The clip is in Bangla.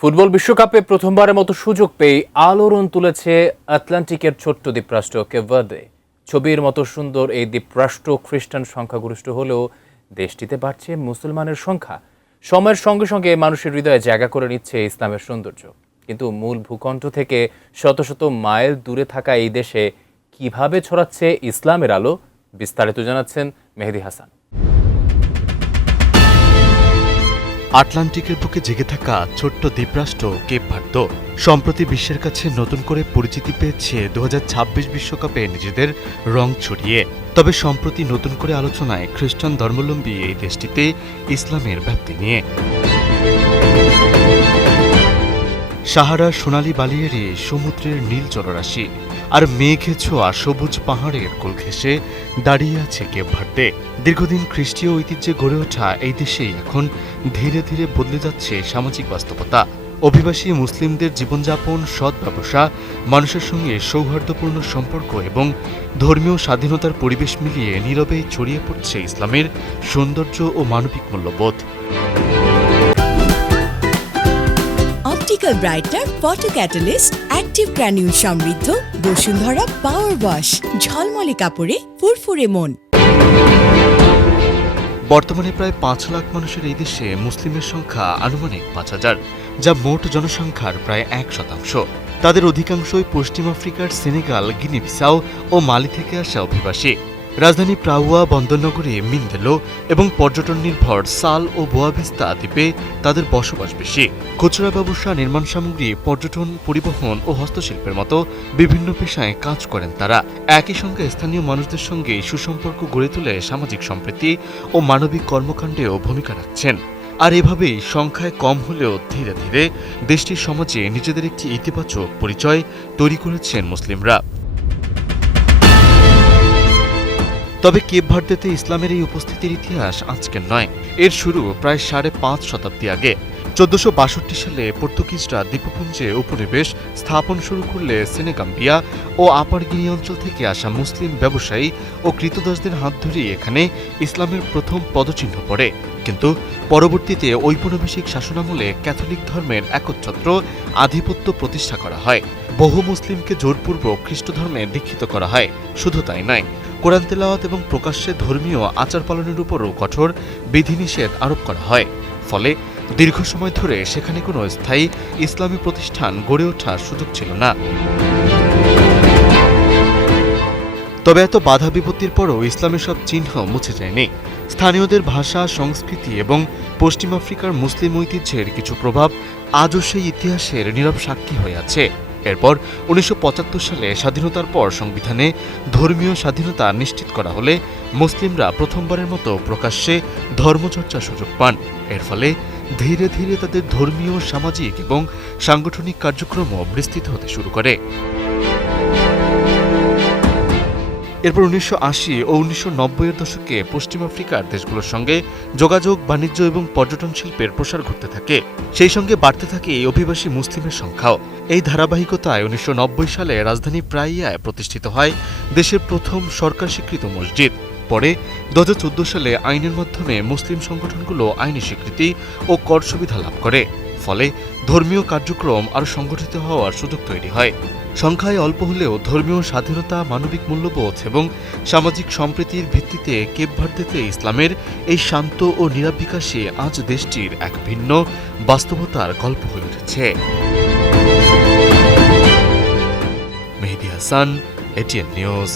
ফুটবল বিশ্বকাপে প্রথমবারের মতো সুযোগ পেয়ে আলোড়ন তুলেছে আটলান্টিকের ছোট্ট দ্বীপরাষ্ট্র কেপ ভার্দে। ছবির মতো সুন্দর এই দ্বীপরাষ্ট্র খ্রিস্টান সংখ্যাগরিষ্ঠ হলেও দেশটিতে বাড়ছে মুসলমানের সংখ্যা। সময়ের সঙ্গে সঙ্গে মানুষের হৃদয়ে জায়গা করে নিচ্ছে ইসলামের সৌন্দর্য। কিন্তু মূল ভূখণ্ড থেকে শত শত মাইল দূরে থাকা এই দেশে কিভাবে ছড়াচ্ছে ইসলামের আলো, বিস্তারিত জানাচ্ছেন মেহেদী হাসান। আটলান্টিকের বুকে জেগে থাকা ছোট্ট দ্বীপরাষ্ট্র কেপ ভার্দে সম্প্রতি বিশ্বের কাছে নতুন করে পরিচিতি পেয়েছে 2026 বিশ্বকাপে নিজেদের রং ছড়িয়ে। তবে সম্প্রতি নতুন করে আলোচনায় খ্রিস্টান ধর্মাবলম্বী এই দেশটিতে ইসলামের ব্যাপ্তি নিয়ে। সাহারার সোনালি বালিয়ারে সমুদ্রের নীল জলরাশি আর মেঘে ছোঁয়া সবুজ পাহাড়ের কোল ঘেঁষে দাঁড়িয়ে আছে কেপ ভার্দে। দীর্ঘদিন খ্রিস্টীয় ঐতিহ্যে গড়ে ওঠা এই দেশেই এখন ধীরে ধীরে বদলে যাচ্ছে সামাজিক বাস্তবতা। অভিবাসী মুসলিমদের জীবনযাপন, সৎ ব্যবসা, মানুষের সঙ্গে সৌহার্দ্যপূর্ণ সম্পর্ক এবং ধর্মীয় স্বাধীনতার পরিবেশ মিলিয়ে নীরবেই ছড়িয়ে পড়ছে ইসলামের সৌন্দর্য ও মানবিক মূল্যবোধ। Optical brighter, photo catalyst, active granule সমৃদ্ধ বসুন্ধরা পাওয়ার ওয়াশ, ঝলমলে কাপড়ে ফুরফুরে মন। বর্তমানে প্রায় 5 লাখ মানুষের এই দেশে মুসলিমের সংখ্যা আনুমানিক 5,000, যা মোট জনসংখ্যার প্রায় 1%। তাদের অধিকাংশই পশ্চিম আফ্রিকার সেনেগাল, গিনি বিসাউ ও মালি থেকে আসা অভিবাসী। রাজধানী প্রাউয়া, বন্দরনগরী মিন্দেলো এবং পর্যটন নির্ভর সাল ও বোয়াভিস্তা দ্বীপে তাদের বসবাস বেশি। খুচরা ব্যবসা, নির্মাণ সামগ্রী, পর্যটন, পরিবহন ও হস্তশিল্পের মতো বিভিন্ন পেশায় কাজ করেন তারা। একই সঙ্গে স্থানীয় মানুষদের সঙ্গে সুসম্পর্ক গড়ে তুলে সামাজিক সম্প্রীতি ও মানবিক কর্মকাণ্ডেও ভূমিকা রাখছেন। আর এভাবেই সংখ্যায় কম হলেও ধীরে ধীরে দেশটির সমাজে নিজেদের একটি ইতিবাচক পরিচয় তৈরি করেছেন মুসলিমরা। তবে কেপ ভার্দেতে ইসলামের এই উপস্থিতির ইতিহাস আজকের নয়। এর শুরু প্রায় 5.5 শতাব্দী আগে। 1462 সালে পর্তুগিজরা দ্বীপপুঞ্জে উপনিবেশ স্থাপন শুরু করলে সেনেগাম্বিয়া ও আপার গিনি অঞ্চল থেকে আসা মুসলিম ব্যবসায়ী ও কৃতদাসদের হাত ধরেই এখানে ইসলামের প্রথম পদচিহ্ন পড়ে। কিন্তু পরবর্তীতে ঔপনিবেশিক শাসনামলে ক্যাথলিক ধর্মের একচ্ছত্র আধিপত্য প্রতিষ্ঠা করা হয়। বহু মুসলিমকে জোরপূর্বক খ্রিস্ট ধর্মে দীক্ষিত করা হয়। শুধু তাই নয়, কোরআন তেলাওয়াত এবং প্রকাশ্যে ধর্মীয় আচার পালনের উপরও কঠোর বিধিনিষেধ আরোপ করা হয়। ফলে দীর্ঘ সময় ধরে সেখানে কোনো স্থায়ী ইসলামী প্রতিষ্ঠান গড়ে ওঠার সুযোগ ছিল না। তবে এত বাধা বিপত্তির পরও ইসলামের সব চিহ্ন মুছে যায়নি। স্থানীয়দের ভাষা, সংস্কৃতি এবং পশ্চিম আফ্রিকার মুসলিম ঐতিহ্যের কিছু প্রভাব আজও সেই ইতিহাসের নীরব সাক্ষী হয়ে আছে। এরপর 1975 সালে স্বাধীনতার পর সংবিধানে ধর্মীয় স্বাধীনতা নিশ্চিত করা হলে মুসলিমরা প্রথমবারের মতো প্রকাশ্যে ধর্মচর্চার সুযোগ পান। এর ফলে ধীরে ধীরে তাদের ধর্মীয়, সামাজিক এবং সাংগঠনিক কার্যক্রমও বিস্তৃত হতে শুরু করে। এরপর 1980 ও 1990-এর দশকে পশ্চিম আফ্রিকার দেশগুলোর সঙ্গে যোগাযোগ, বাণিজ্য এবং পর্যটন শিল্পের প্রসার ঘটতে থাকে। সেই সঙ্গে বাড়তে থাকে এই অভিবাসী মুসলিমের সংখ্যাও। এই ধারাবাহিকতায় 1990 সালে রাজধানী প্রাইয়ায় প্রতিষ্ঠিত হয় দেশের প্রথম সরকার স্বীকৃত মসজিদ। পরে 2014 সালে আইনের মাধ্যমে মুসলিম সংগঠনগুলো আইনি স্বীকৃতি ও কর সুবিধা লাভ করে। ফলে ধর্মীয় কার্যক্রম আরও সংগঠিত হওয়ার সুযোগ তৈরি হয়। সংখ্যায় অল্প হলেও ধর্মীয় স্বাধীনতা, মানবিক মূল্যবোধ এবং সামাজিক সম্প্রীতির ভিত্তিতে কেপ ভার্দেতে ইসলামের এই শান্ত ও নীরব বিকাশে আজ দেশটির এক ভিন্ন বাস্তবতার গল্প হয়ে উঠেছে। মেহেদী হাসান, এটিএন নিউজ।